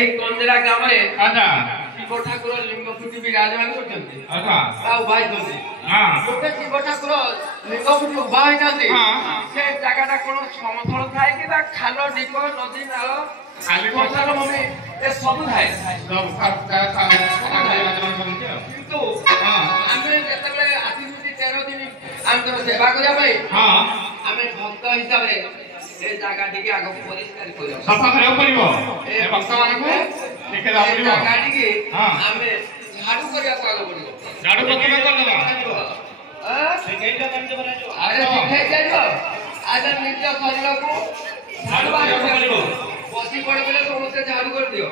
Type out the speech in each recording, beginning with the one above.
এই কন্দেরা গ্রামে আচ্ছা শিব ঠাকুর লিঙ্গ ফুটি বিরাজমান করছেন আচ্ছা তাও ভাই করছে হ্যাঁ লোকে শিব ঠাকুর লিঙ্গ ফুটি উভা হইতাନ୍ତି সে জায়গাটা কোন সমতল থাকে কি বা খাল ঢিপ নদী নাଳ খালি ବର୍ଷାର ଭୂମି ଏ ସବୁ ଥାଏ କିନ୍ତୁ ଆମେ ଯେତେବେଳେ ଆସିଛୁ 13 ଦିନ ଆମର ସେବା କରିବା ପାଇଁ ଆମେ ଭକ୍ତ ହିସାବରେ ଏ ଜାଗାଟିକି ଆଗ ପରିଷ୍କାର କରିବା ସଫା କରିବାକୁ ପଡିବ ଏ ଭକ୍ତମାନଙ୍କୁ ଟିକେ ଦବାକୁ ପଡିବ ଜାଗାଟିକି ଆମେ ଝାଡୁ କରିବାକୁ ଆଗ ପଡିବ ଝାଡୁ ପ୍ରଥମେ କରିଦେବା ଆରେ ଶିଖେଇ ଦିଆଯିବ ଆଜି ନିଜ ଶରୀରକୁ ଝାଡୁ କରିବାକୁ ପଡିବ ବସି ପଡି ଗଲେ ସମସ୍ତେ ଝାଡୁ କରିଦିଅ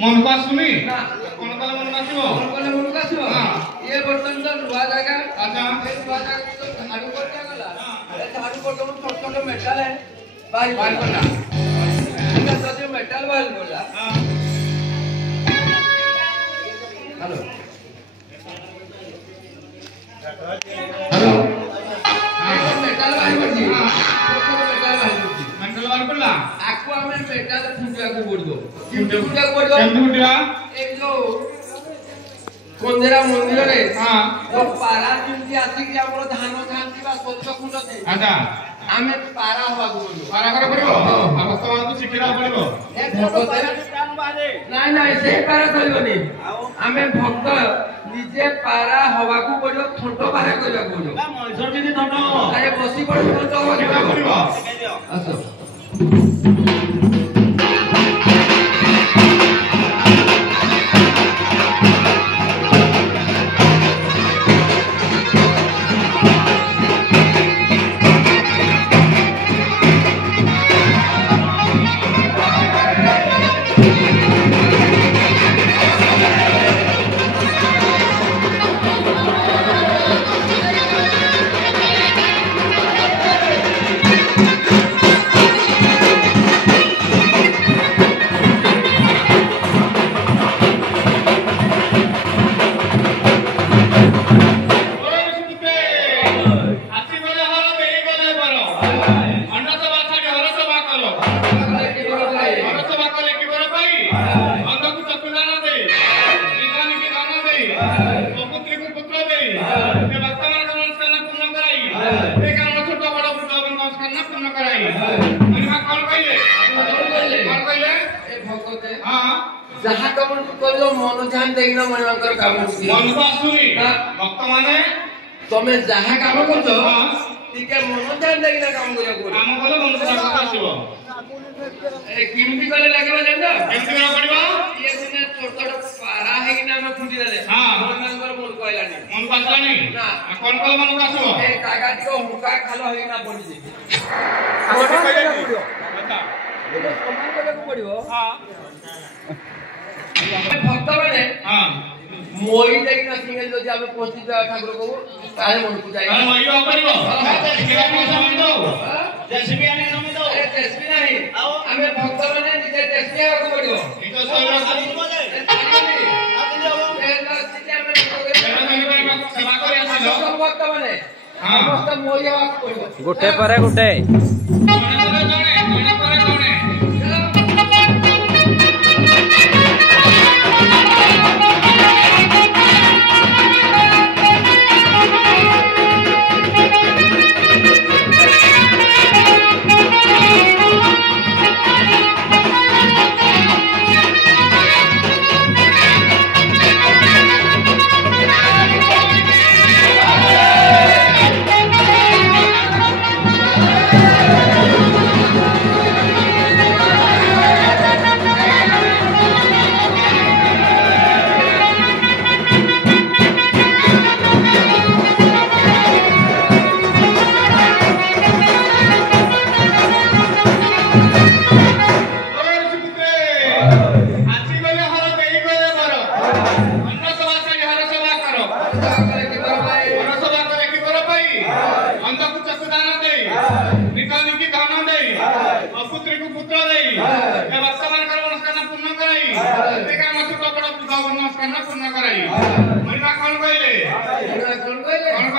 ମନକୁ ଆସୁନି କଣ କଲେ ମନକୁ ଆସିବ ये बर्तन तो नवा जाएगा अच्छा नवा जाएगा तो झाड़ू कर क्या गला झाड़ू कर तो छोटे छोटे मेटल है बाहर करना इनका तो जो मेटल बाहर बोला हेलो हेलो मेटल बाहर कर दी मेटल बाहर करला आपको हमें मेटल फुटिया को बोल दो फुटिया को बोल दो एक जो कोंदेरा मंदिर रे जो पारा जिंदी आसी कि हमर धान खांती बा स्वच्छ खुलते अच्छा हमें पारा हवा को बोलो पारा करे पड़िबो भक्तमान को शिखरा पड़िबो नहीं नहीं से पारा करबनी हमें भक्त निजे पारा हवा को बोलो छोटो पारा करबा बोलो मनुष्य भी छोटो अरे बसी पड़ छोटो हवा पड़िबो आसो जहाँ कम करो मन ध्यान देना मनकर काम मन को आसुनी भक्त माने तमे जहाँ काम करछो टिके मन ध्यान देना काम करिया को काम कले मन को आसीबो ए किमती कले लागबा जानदा केमती करा पड़िबो ये दिने छोट छोट पारा है कि ना हम फुटी देले मनकर मन कहलानी मन को आसानी ना कोन कोन मन को आसीबो ए कागा को हुका खालो है ना पड़ी जे हम कहले पड़िबो बता ये समान करे को पड़िबो हां भक्त माने मोई देखना सिंगल जो हम पहुंची जा ठाकुर को तारे मन को जाए मोई हो पड़िबो केला को समझ दो जेसीबी आने समझ दो अरे जेसीबी नहीं हमें भक्त माने निजे जेसीबी को पड़िबो ई तो सोरा खाली बोले सेवा करे आसिलो भक्त माने समस्त मोई हवा को पड़िबो गुटे परे गुटे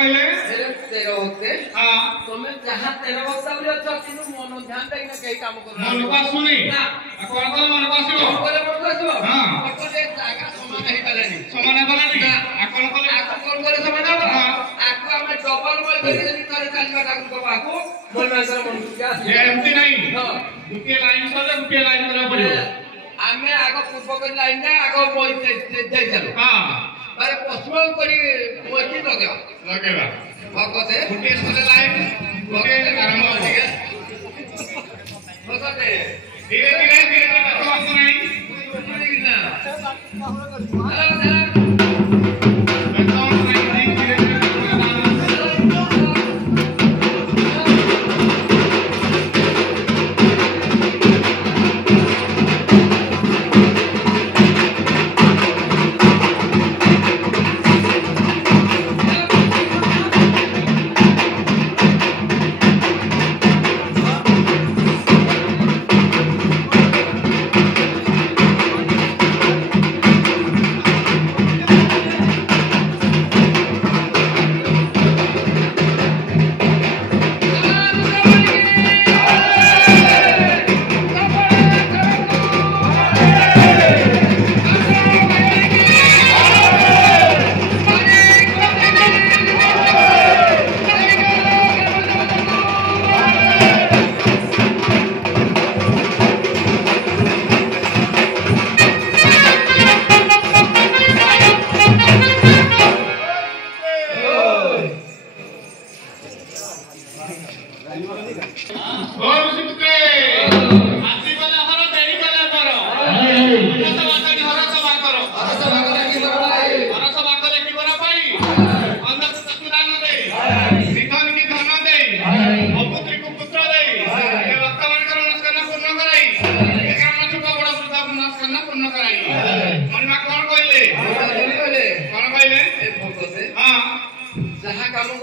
କହିଲେ तेरो होते हां तुम जहां तेरो होता बोले अच्छा किनु मन ध्यान देना कई काम करो मन को सुनी ना कोन कोन मन को आसीबो बोले मन को आसीबो हां मतलब एक जागा समान नहीं पालानी समान हेबानी कोन कोन आको कोन करे समान हो आको हमें डबल बोल करी जदी करे चालवा डाकू को आको मन मानकर मन क्या ये एमती नहीं हां गुटे लाइन सले गुटे लाइन करा पड़ियो हमें आगो पूर्व कर लाइन ना आगो बोल दे चलो हां अरे पश्चिम करी मोची लगेबा भगवते गुटे सले लाइन गुटे आरंभ हो गया भगवते धीरे धीरे तो नहीं ना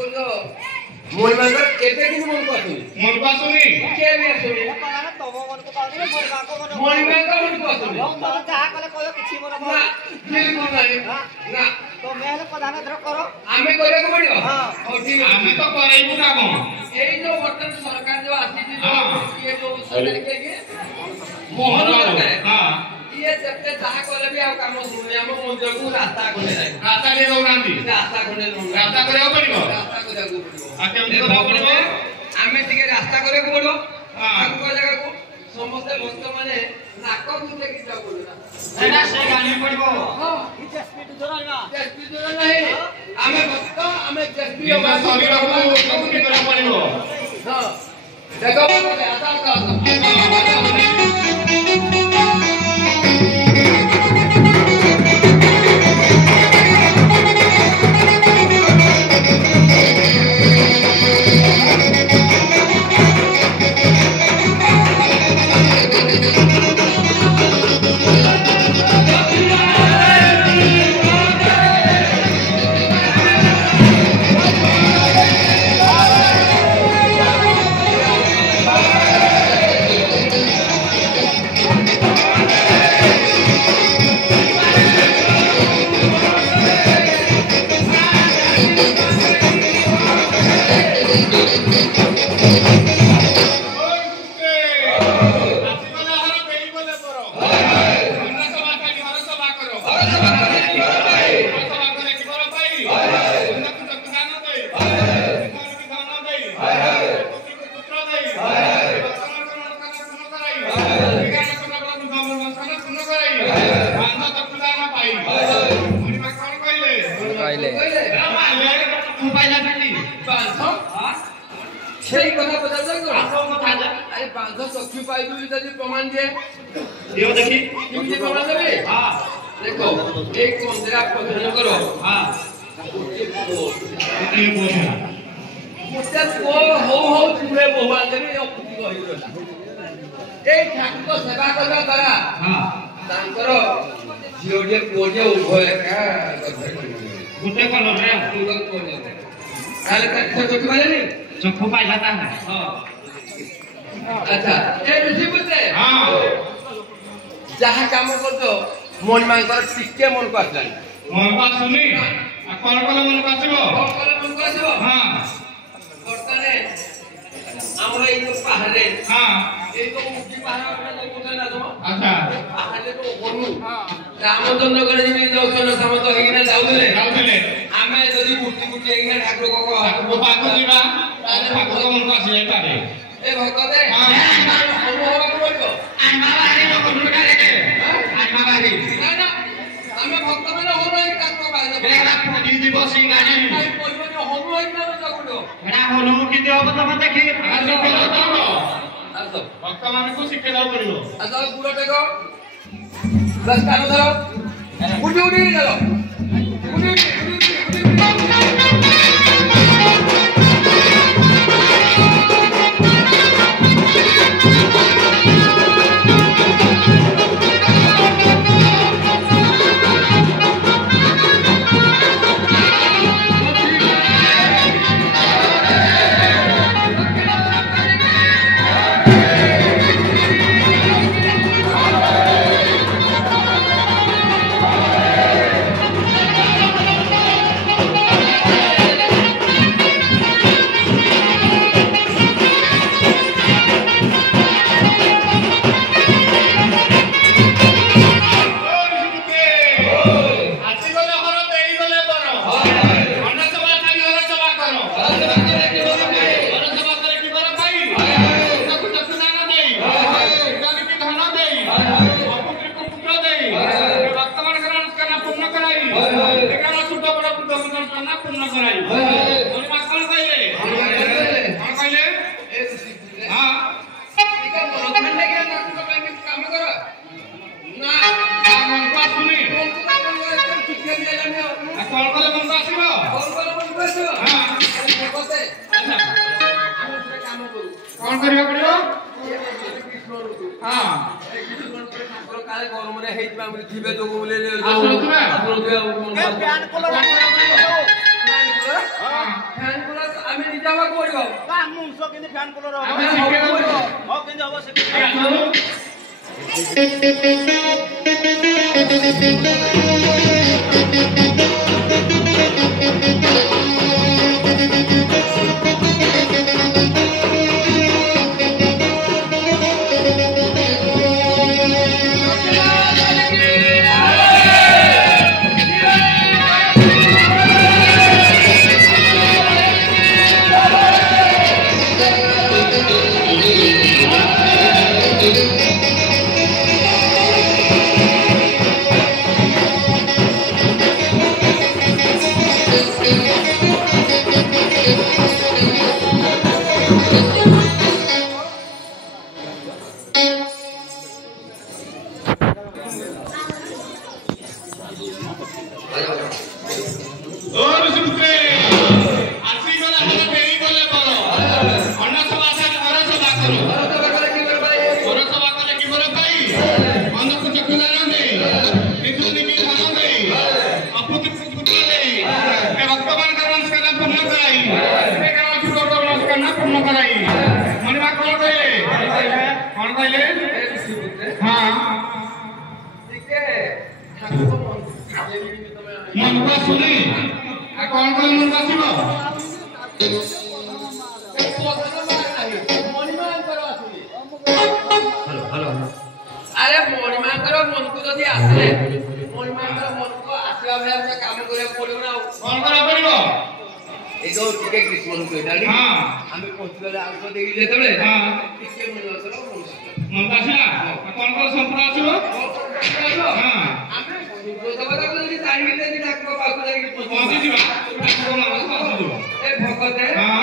चलो मोर मानकर केते दिन मन को आसुनी के भी आसुनी मोर मानकर मन को आसुनी जहा कले कोयो किछि मोर ना बिल्कुल नहीं ना तो मेले प्रधान धर करो आमे करे को पड़ियो हां और ठीक आमे तो करैबु ना को एई जो वर्तमान सरकार जो आसी ये जो सरकार के मोहन हां ये जबते जहा कले भी आ काम सुने हम मंदिर को रास्ता कोने रास्ता दे दौरांदी रास्ता कोने रास्ता करे पड़ियो रास्ता को जागू पड़ियो आके उनको पड़ियो आमे टिके रास्ता करे को पड़ियो हां को जगह को समस्त भक्त माने नाक दुते की जाऊ पड़ियो एना से गानी पड़ियो हां इते स्पीड जोरा ना जस्ती जोरा नहीं आमे भक्त आमे जस्ती बिना शरीर को कबूल करे पड़ियो हां देखो आसान का प्रमाण दिए देखी प्रमाण देवे हां देखो एक मंदिर आप प्रदर्शन करो हां ये बोल मुझे को हो पूरे भगवान देवे अपुति कहिरो ए ठाकुर सेवा करबा द्वारा हां तांकर झियोजे कोजे उभय का गुटे कलर रे पूरा कोजे काले का चक्कू पाले चक्कू पाई जाता है हां अच्छा ए ऋषि बोलते हां जहा काम करतो मन मांकर टिके मन को आसला मन को सुनी आ कोन कोन मन को आसीबो मन को आसीबो हाँ এই তো মুক্তি পাহাড় মানে কোথায় না তোমার अच्छा পাহাড়ে তো বনু রামচন্দ্র করে যিনি দর্শন সমত হইনা যাউলে जाऊले ଆମେ ଯଦି କୁଟି କୁଟି ହେଇକିନା ଠାକୁର କକ वो पाको जीवा पाको को मन पास जाई पारे ଏ ଭକ୍ତରେ ହଁ। ଅନୁଭବ କରିବ आमा बारी को गुरुटा लेके आमा बारी ନା ନା ଆମେ ଭକ୍ତମାନେ ହନୁ ହେଇ ଠାକୁର ପାଇଲେ बेला प्रति दिवस सिंगानी କାଇ କହିବନି ହନୁ ହେଇକିନା ଯାଉଡ एडा होनु किते हबो त मते खी आजो केलो तो ଆସ भक्त मानको शिखे दाउ परियो ଆସ ପୁରା ଟେକ ବସ କାନ ଧର ଉଠି ଉଠି ଚାଲ ଉଠି ଉଠି कौन करियो करियो हां काले गरमरे हेइबा बोली थिबे जो बोले आसुथबे ଏ ପ୍ୟାନ୍ କଲର ଫ୍ୟାନ କୁଲା ଆମେ ନିଜବା କରିବ କା ମୁଁସ କେମିତି ଫ୍ୟାନ୍ କଲର ହବ ଆମେ ହବ କରିବ ହଉ କେମିତି ହବ ସେ और सुनते आसी गला हला देई बोले बोलो अन्न सभा से घर सभा करो घर सभा करे की बोले भाई अन्न को चकुला नहीं नितु निकी धन नहीं अपुति पुत्र नहीं ए भगवान का नमस्कार पूर्ण कराई ए गाँव की लोग नमस्कार ना पूर्ण कराई मनिमा कौन कहले हां ठीक है ठाकुर मन को सुनी आ कौन कौन मन को सुनो আরে মণিমাଙ୍କର মনକୁ ଯଦି আসে মণিমাଙ୍କର মনକୁ ଆସିବା ଭଳିଆ ଗୋଟେ କାମ କରିବାକୁ ପଡିବ ନା कौन करा परिबो এই ଯୋଉ ଟିକେ କୃଷ୍ଣଙ୍କୁ କହିଥାନ୍ତି हां ଆମେ ପହଞ୍ଚିଗଲେ ଆଗ ଦେଇକି ଯେତେବେଳେ हां ଟିକେ ମଣିମାଙ୍କର मन को आसिला कौन कौन संपूर्ण आसिबो हां ଆମେ ଯୋଦବାଦ ଯଦି ଚାହିଁକି ଯଦି ଠାକୁର ପାଖକୁ ଯାଇକି पहुंची जीवा ठाकुर मान को पहुंची जीवा ଏ ଭଗତେ हां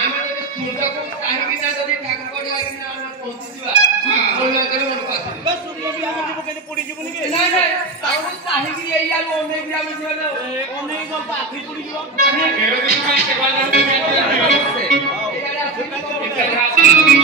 ଆମେ ଯଦି ସୂର୍ଯ୍ୟକୁ ଚାହିଁକି ଯଦି ଠାକୁର ଯାଇକି ଆମେ ପହଞ୍ଚିଯିବା ମଣିମାଙ୍କର ମନକୁ ଆସିବ ବସ୍ ସୂର୍ଯ୍ୟ ବି ଆମେ ଯିବୁ କେମିତି ପଡି ଯିବୁନି କି ନାଇଁ ନାଇଁ ତାକୁ ଚାହିଁକି ଏଇଆକୁ ଅନେଇକି ଆମେ ଯିବା ନା ଅନେଇ ଗଲ ତ ଆଖି ପଡି ଯିବ तेरे दिन का सेवा करते हैं ଏଇଆଡେ ଆସିକି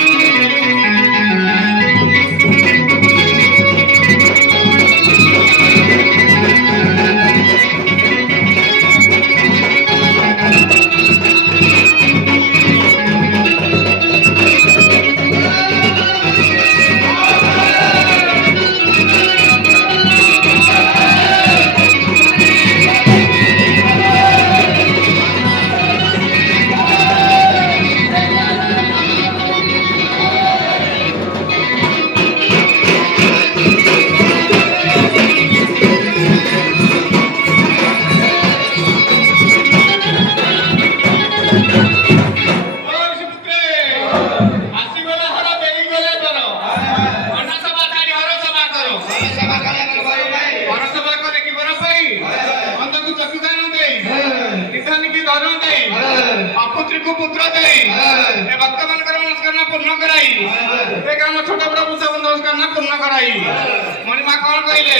पुत्री को पुत्र दे ए भक्त मानकर मनस्कामना पूर्ण कराई ए काम छोट बड़ पूजा मनस्कामना पूर्ण कराई मणिमा कौन कहले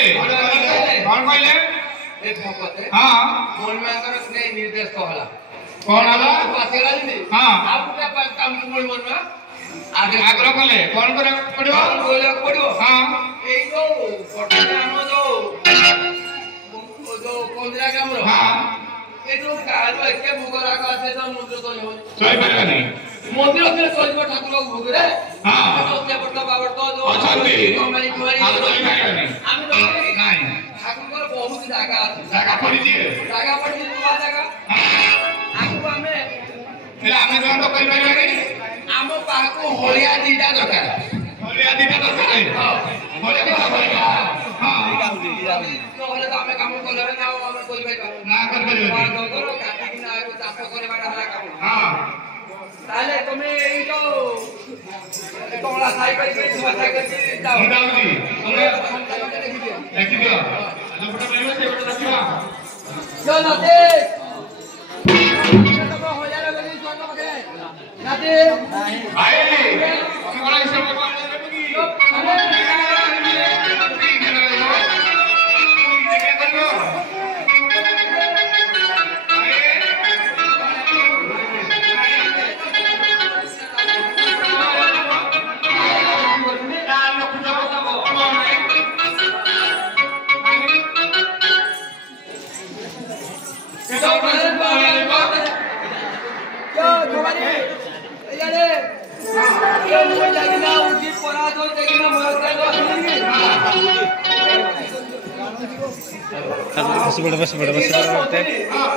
ए भगत हां मोलमांकर स्नेह निर्देश कहला कौन हला पासेला नी हां आप क्या काम मोल मनवा आगे आग्रह कले कौन करे पड़ियो कौन बोले पड़ियो हां ए जो पटना हम जो कोंद्रा काम रो हां ए जो कालो एके भोगरा का से तो मंदिर तो हो सही परवानी मंदिर से चलबो ठाकुर भोगरे हां तो से पटना बाबर तो जो अछंती कमाई हम तो परवानी हम तो नहीं ठाकुर बहुत जागा আছে জায়গা পড়ি দিয়ে জায়গা পড়ি কোয়া জায়গা আকু আমি এলা আমি যখন তো কই পারিবানি আম পাকু হলিয়া দিটা দরকার হলিয়া দিটা দরকার হলিয়া দিটা দরকার হ্যাঁ নহলে তো আমি কাম করলে না আমি কই পাইবা না করতে পারিবানি দরকার কাটি কিনা আর চাষ করে বাটা হলা কাম হ্যাঁ তাহলে তুমি এই তো তোমরা সাইকেল দিয়ে সাইকেল দিয়ে যাও মুন্ডাউজি তুমি সংখ্যাটা দেখি দিও দেখি দিও আজ ফটো পাইবা সে ফটো দেখিবা yo নাতে তো হইয়া গেলি কোন আমাকে নাতে ভাই তুমি বড় হিসাব করে দেবে কি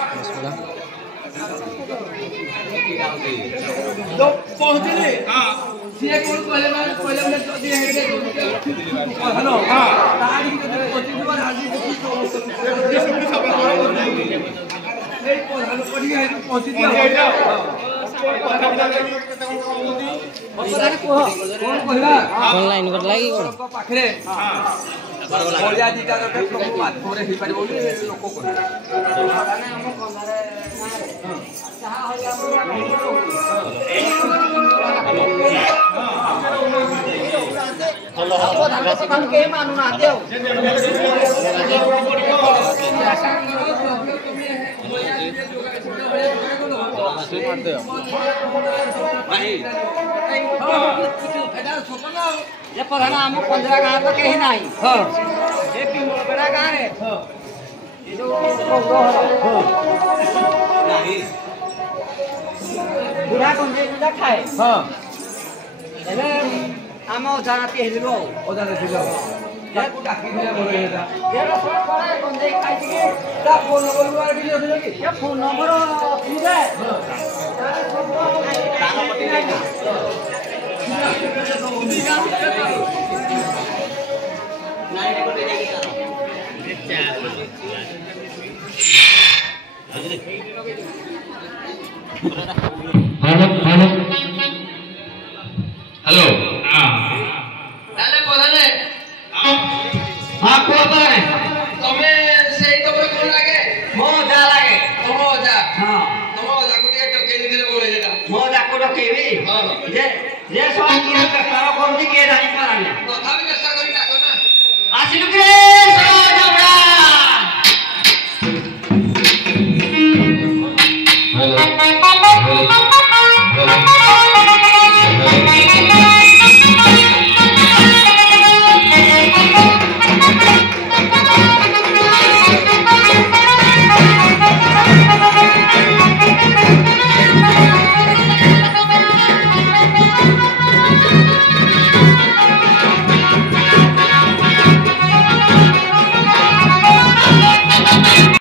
बस बड़ा तो पहुंचले हां ये कौन पहले में तो दिए है हेलो हां ताड़ी के पहुंची बार हाजी नहीं हेलो पड़ी है पहुंची दिया कौन कहला ऑनलाइन कर लागी कोन पाखरे हां बलिया दिटा तो प्रभु बात करे ही परिबो लोक को माने हम कमरे चाहा हो के मानु ना देओ मार दे भाई एटा सपना ये पढ़ना हम 15 गांव तो कहीं नहीं हां ये पिंगो बड़ा गांव है हां ये जो कोंगो नहीं बुढ़ा कौन से बुढ़ा खाए हां एले हम जाना पे हेलो ओदा देखिलो ये को डाकी दिले बोले एटा ये सब पढ़ा कौन से खाई के ता फोन नंबर वाला भी दियो कि ये फोन नंबर पूरे ताना पट्टी नहीं हेलो हां তাহলে বলালে हां को है তুমি সেই তো কোন লাগে मो जा लगे তোমাজা हां তোমাজা কুটিয়ে তো কেনি দিলে বলে যেটা मो जा को केवी हां जे सब किया का कौन सी के नहीं पानी তথাপি চেষ্টা করি ডাকো না आसिलु के